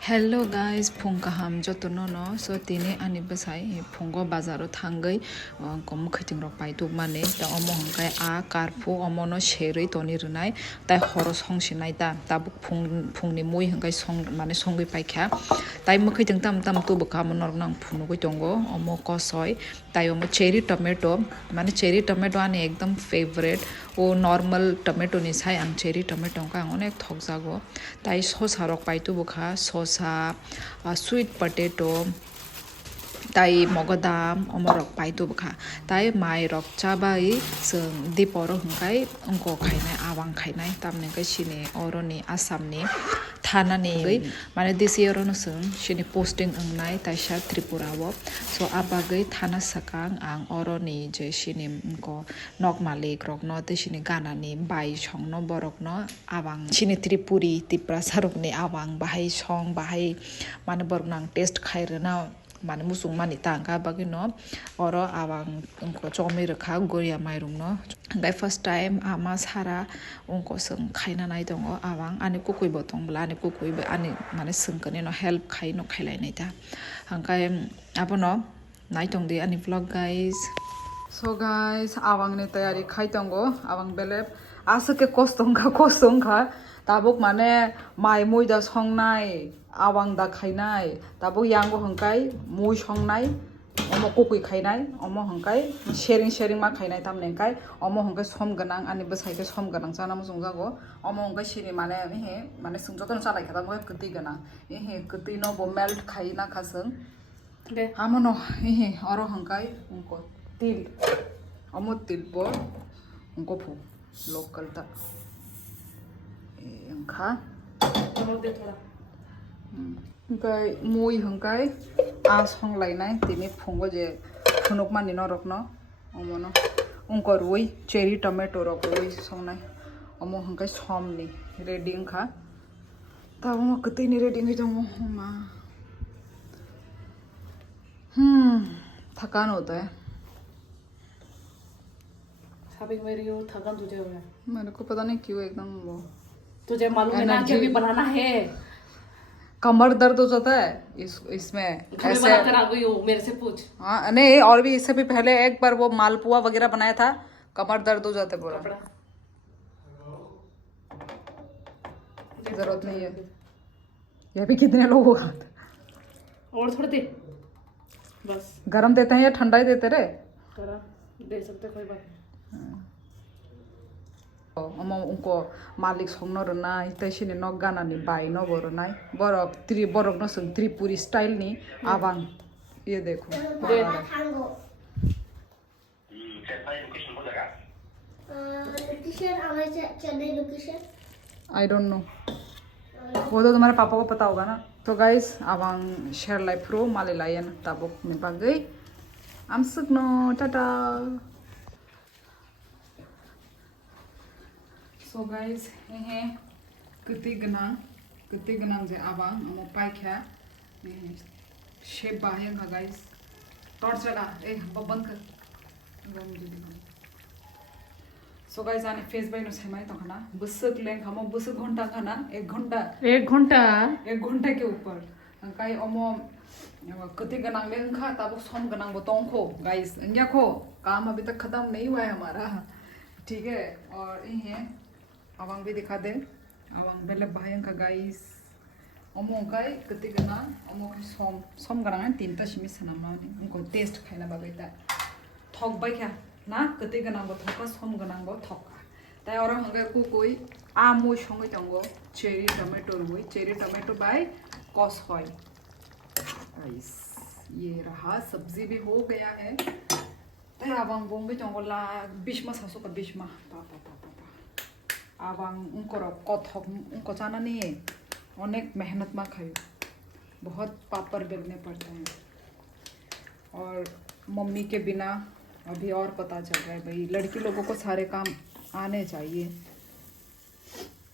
Hello guys फुं kaham jotono no so tini ani besai fungo bazaro thangai kom khaiting rok pai tuk mane ta omo hongkai a karpu omo no sherui toni runai tai horo songsinai ta tabuk fungni moi hongkai song mane songoi paikha tai mo khaiting tam tu bukha monor nang phunu goi tongo omo kosoi tai omo cherry tomato mane cherry tomato ani ekdom favorite o normal tomato ni sai ang cherry tomato ka onek thokjago tai sosa rok pai tu bukha sosa sweet potato tai mogodam omorok pai tu bukha tai mai rok chabai sung diporo hungkai ongko khainai awang khainai tamne kai sini oroni assamni thanani mane desi orono sung sini posting angnai taisa tripura wo so abagai thana sakang ang oroni je sini ko nok malik rok no te sini ganani bai songno borok no awang sini tripuri tipra sarokni awang bahai song bahai mane borok nang taste khairena mane musung mani tangka bagino oro awang ungko chomi rekha goria mairum no gai first time ama sara ungko sung khaina nai dongo awang ani kukui botong bla ani kukui be ani mane sungkani no help khai no khailai nai ta hangkai abono nai tong de ani vlog guys so guys awang ni tayari khai tongo awang belep asake kostongka tabuk mane mai moida songnai awang da khainai tabuk yango hangkai moi songnai omo kukui khainai omo hangkai sharing ma khainai tamne kai omo hangkai som ganang ani besai ke som ganang jana mo jongjago omo hangkai sini mane he mane sungjoton chalai khata mo kti ganang he kti no bo melt khaina khasung de amono he oro hangkai ungko til omo til bo ungko phu local ta engkha de thoda hangkai moi hangkai a songlai tini phungo je phunuk mani no rok no omo no ungko rui cherry tomato rok rui songnai omo hangkai somni ready engkha ta omo kti ni ready ngai dong ma थकान होता है shopping में रही हो थकान तुझे हो गया मेरे को पता नहीं क्यों एकदम वो तुझे मालूम है ना कि अभी बनाना है कमर दर्द हो जाता है इसमें ऐसे बना कर आ गई हो मेरे से पूछ हाँ नहीं और भी इससे भी पहले एक बार वो मालपुआ वगैरह बनाया था कमर दर्द हो जाता है पूरा जरूरत नहीं है ये भी कितने लोगों का और थोड़े दे बस गरम देते हैं या ठंडा ही देते रे दे सकते कोई बात नहीं उनको मालिक संनो रनाय तैसिनि न गानानि बाय न बरनाय बरक बरक न सं त्रिपुरी स्टाइल नि आबां ये देखो आई डोंट नो वो तो तुम्हारे पापा को पता होगा ना तो गाइस आबां शेयर लाइफ प्रो माले लायन ताबुक नि बागै आम सुकनो टाटा सो गाइस हे कति गनां जे आबां अमो पाइख्या शेप बाहें का गाइस टॉर्च लगा ए बबन कर सो गाइस आने फेस बाय नो सेमाय तो खाना बसक लेंग हमो बसक घंटा खाना 1 घंटा के ऊपर काई अमो कति गनां लेंग खा तब सम गनां बतों को गाइस इंजा को काम अभी तक खत्म नहीं हुआ है हमारा ठीक है और ये अवांग भी दिखा दे अवांग बेले बायं का गाइस अमो गाय कति गनां अमो सम गनां तीनटा सिमि सनामानि उनको टेस्ट खाइना बागैता थक बाय क्या ना कति गनां बो थका सम गनां बो थका ताई और हंगे कुकुई आ moi संगे दंगो चेरी टमेटो रुई चेरी टमेटो बाय कॉसहॉय गाइस ये रहा सब्जी भी हो गया है ताई आबां बोंगे दंगो ला बिस्मा सासो का बिस्मा पापा आबां उनको कथक उनको जाना नहीं है अनेक मेहनत मा खाई बहुत पापड़ बेलने पड़ते हैं और मम्मी के बिना अभी और पता चल रहा है भाई लड़की लोगों को सारे काम आने चाहिए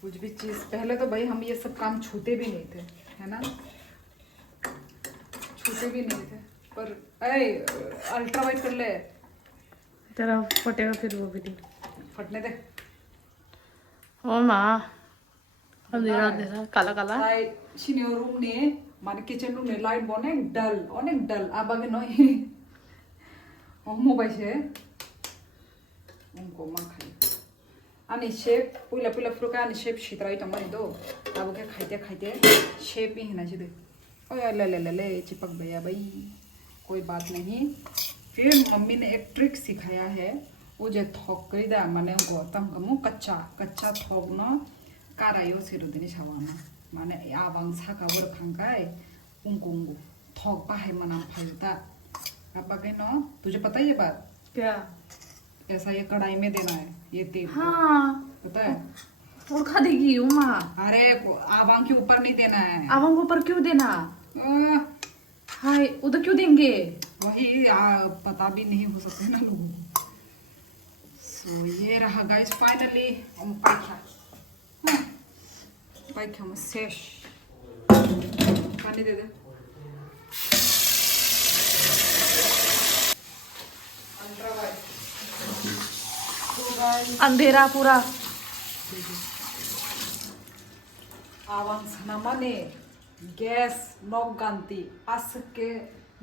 कुछ भी चीज़ पहले तो भाई हम ये सब काम छूते भी नहीं थे है ना छूते भी नहीं थे पर अल्ट्रा वाइट कर ले तेरा फटेगा फिर वो भी फटने दे ओ माँ अंधेरा अंधेरा काला काला सिनियर रूम ने माने किचन रूम ने लाइट अनेक डल आबागे न मोबाइल से उनको मा खाई आनी शेप पुला फ्रुका आनी शेप शितराई तंबानी दो तब के खाइते शेप ही हिना दे ओए ले चिपक गया भाई कोई बात नहीं। फिर मम्मी ने एक ट्रिक सिखाया है वो जो थोक दा माने गोतम कमु कच्चा थोक न कारायो सिरुदिनी सावाना माने आवांग साका वर खांगाय उंगु थोक बाहे मनाम फालता अब के न तुझे पता है ये बात क्या ऐसा ये कढ़ाई में देना है ये तेल हाँ पता है और खा देगी उमा अरे आवांग के ऊपर नहीं देना है आवांग ऊपर क्यों देना आ, हाय उधर क्यों देंगे वही पता भी नहीं हो सकते ना लोगों को। सो ये रहा गाइस फाइनली हम पाइखा में शेष पानी दे दे अंधेरा पूरा आवांग सनामाने गैस नॉक गांती आस के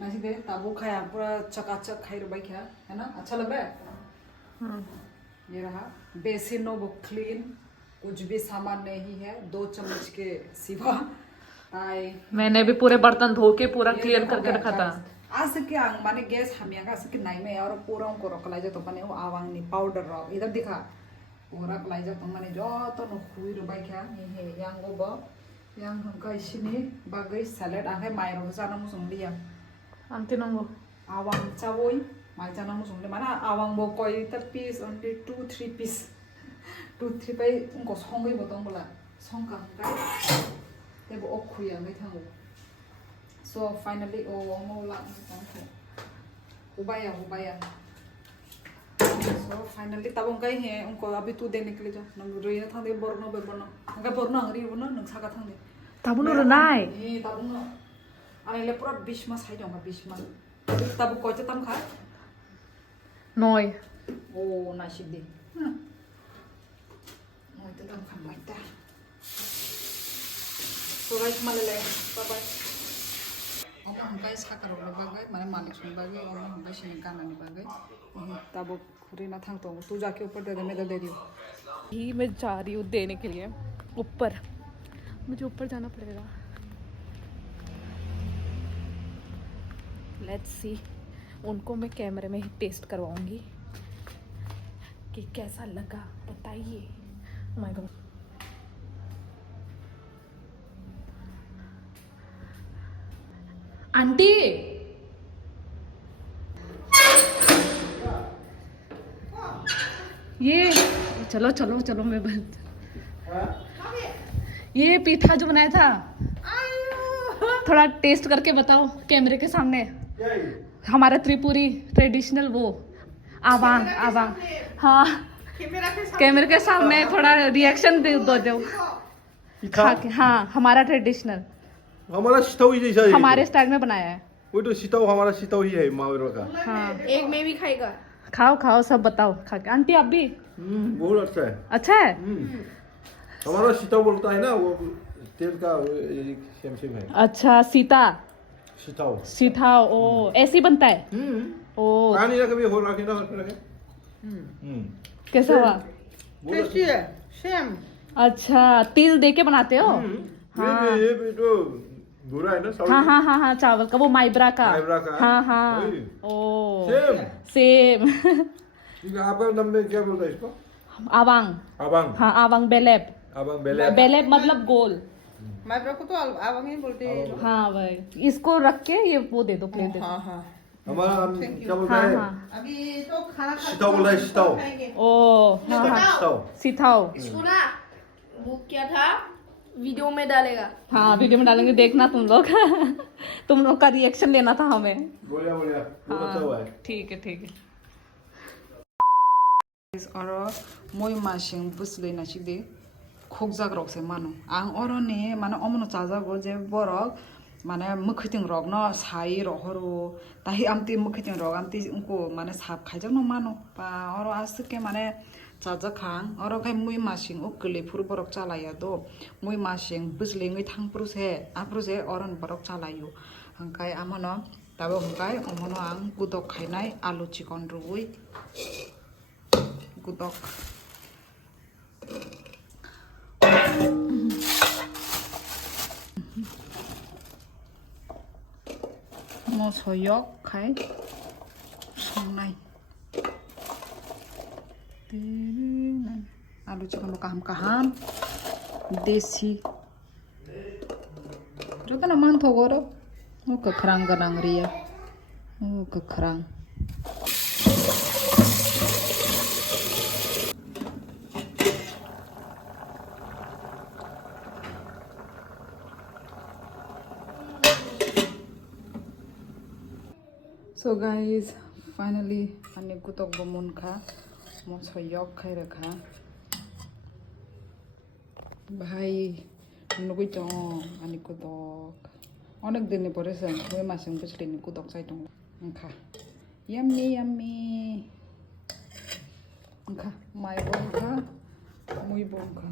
नहीं दे ताबू खाया पूरा चकाचक खाई रुबाई क्या है ना अच्छा लग रहा है। ये रहा बेसिन नो वो क्लीन कुछ भी सामान नहीं है 2 चम्मच के सिवा ताई मैंने भी पूरे बर्तन धो के पूरा क्लियर करके रखा था आज के आंग माने गैस हमिया का के नाई में और पूरा को रख लाई तो माने वो आवांग नी पाउडर रख इधर दिखा पूरा लाई तो माने जो तो न हुई रुबाई क्या ये यांग वो yang hangkai sini bagai salad angkai mairo sana musung dia anti nunggu awang cawoi mai sana musung dia mana awang bokoi ta piece only 2-3 piece 2-3 pai ungko songai botong bola songka hangkai te bo okhu yang ngai thango so finally mo la tangko ubaya so finally tabong kai he उनको अभी तू देने के लिए जा नंग रोई ना थांदे बरनो अंगा बरनो अंगरी बनो नंग साका थांदे ताबुन रुनाय ए ताबुन आने ले पूरा 20 मास हाइ दंगा 20 मास ताबु कोइते तम खा नय ओ नासिक दे मोइते तम खा मोइता so guys malele bye bye Oma hangkai sakar bagai माने मालिक सुन बागे ओमा हंगाई सिने कानानि बागे ताबो खुरी ना थांग तो तू जाके ऊपर दे दे मैं दे रही हूं ही मैं जा रही हूँ देने के लिए ऊपर मुझे ऊपर जाना पड़ेगा लेट्स सी उनको मैं कैमरे में ही टेस्ट करवाऊंगी कि कैसा लगा बताइए ओह माय गॉड आंटी ये चलो मैं बंद ये पीठा जो बनाया था थोड़ा टेस्ट करके बताओ कैमरे के सामने हमारा त्रिपुरी ट्रेडिशनल वो आवांग हाँ कैमरे के सामने थोड़ा रिएक्शन दो खा के हाँ हमारा ट्रेडिशनल हमारा सिताव ही जैसा है हमारे स्टाइल में बनाया है वो तो सिताव हमारा सिताव ही है मावेरो का हाँ एक में भी खाएगा खाओ सब बताओ खा के आंटी आप भी बहुत अच्छा है हमारा सिताव बोलता है ना वो तेल का सेम है अच्छा सीताव ओ ऐसे बनता है ओ पानी ना कभी हो रखे ना कैसा हुआ टेस्टी है सेम अच्छा तिल दे के बनाते हो ये भी तो बुरा है ना हाँ चावल का वो माइब्रा का हाँ ओ सेम आपका नाम में क्या बोलता है इसको आवांग हाँ आवांग बेलेब मतलब गोल माइब्रा को तो आवांग ही बोलते हैं हाँ भाई इसको रख के ये वो दे दो प्लेट दे दो हाँ हमारा क्या बोलता है अभी तो खाना सिताव बोला है सिताव ओ हाँ सिताव इसको ना वो क्या था वीडियो में डालेगा हाँ वीडियो में डालेंगे देखना तुम लोग का रिएक्शन लेना था हमें बोलिया बहुत अच्छा हुआ है ठीक है और moi masing busle na chide khokjak rok se mano ang oroni mane omono chajago je borok mane mukhiting rok no sai rohoro tahi amti mukhiting rok amti unko mane sap khaijak no mano pa oro aske mane chajakang oro khai mui masing o kle phur borok chalaya do mui masing bujlingui thangpruse apruse oron borok chalayo hangkai amono tabo hangkai omono ang gudok khainai alu chikon rugui gudok mo soyok khai songnai alu chicken kaham kaham desi joto na man thogoro o kekrang ganang ria o kekrang So guys, finally ani kutok bomun kha mo soyok khai rakha bhai nugui tong ani kutok onek din pore sa moi masing bujli ni kutok chai tong kha yummy yummy kha mai bon kha mui bon kha